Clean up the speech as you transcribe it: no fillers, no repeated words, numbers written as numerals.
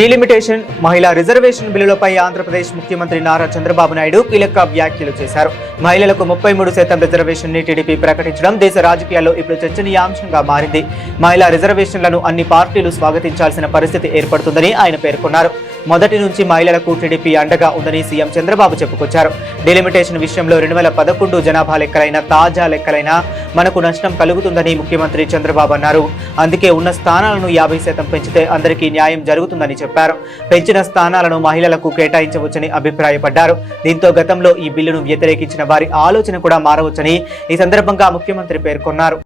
Delimitation మహిళా reservation బిల్లులపై Andhra Pradesh ముఖ్యమంత్రి నారా చంద్రబాబు నాయుడు కీలక వ్యాఖ్యలు చేశారు. మహిళలకు 33% రిజర్వేషన్ ని టీడీపీ ప్రకటించడం దేశ రాజకీయాల్లో ఇప్పుడు చర్చనీయాంశంగా మారింది. మహిళా రిజర్వేషన్లను అన్ని పార్టీలు స్వాగతించాల్సిన పరిస్థితి ఏర్పడుతుందని ఆయన పేర్కొన్నారు. మొదటి నుంచి మహిళలకు టీడీపీ అండగా ఉందని సీఎం చంద్రబాబు చెప్పుకొచ్చారు. డీలిమిటేషన్ విషయంలో 2011 జనాభా లెక్కలైన తాజా లెక్కలైన మనకు నష్టం కలుగుతుందని ముఖ్యమంత్రి చంద్రబాబు అన్నారు. అందుకే ఉన్న స్థానాలను 50% పెంచితే అందరికీ న్యాయం జరుగుతుందని చెప్పారు. పెంచిన స్థానాలను మహిళలకు కేటాయించవచ్చని అభిప్రాయపడ్డారు. దీంతో గతంలో ఈ బిల్లును వ్యతిరేకించిన వారి ఆలోచన కూడా మారవచ్చని ఈ సందర్భంగా ముఖ్యమంత్రి పేర్కొన్నారు.